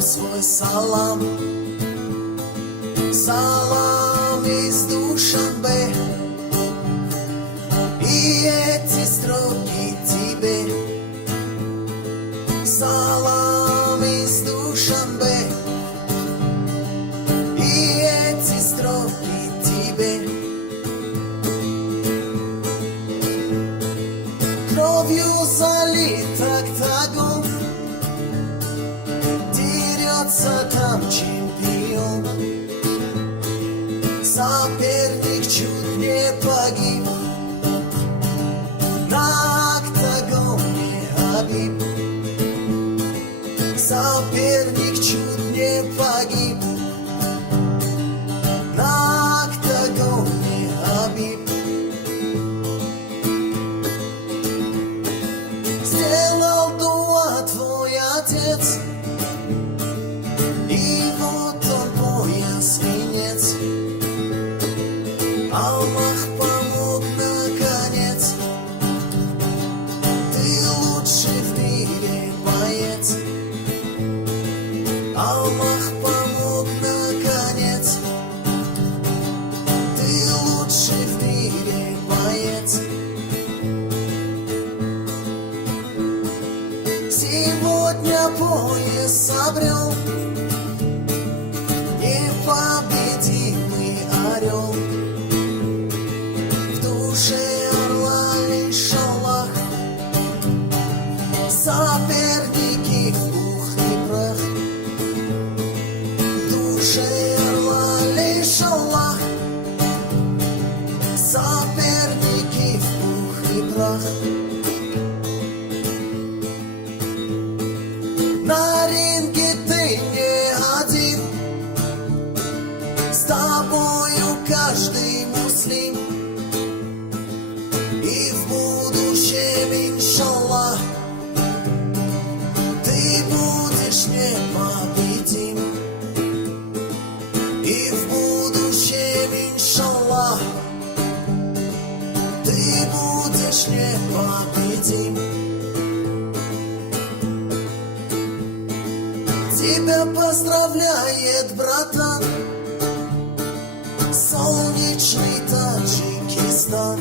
свой салам. Салам из Душанбе, и эти строки тебе. Салам из Душанбе, и эти строки тебе. Кровью залит октагон, дерется там чемпион. Соперник чуть не погиб, на октагоне Хабиб. Соперник чуть не погиб, на октагоне Хабиб. Сделал дуа твой отец, и вот он пояс венец. Аллах помог наконец, ты лучший в мире боец. Аллах помог наконец, ты лучший в мире боец. Сегодня пояс обрел непобедимый орел. В душе орла лишь Аллах, соперники в пух и прах. В душе орла лишь Аллах, соперники в пух и прах. На ринге ты не один, с тобою каждый муслим. И в будущем, иншаллах, ты будешь непобедим. И в будущем, иншаллах, ты будешь непобедим. Тебя поздравляет, братан, солнечный Таджикистан.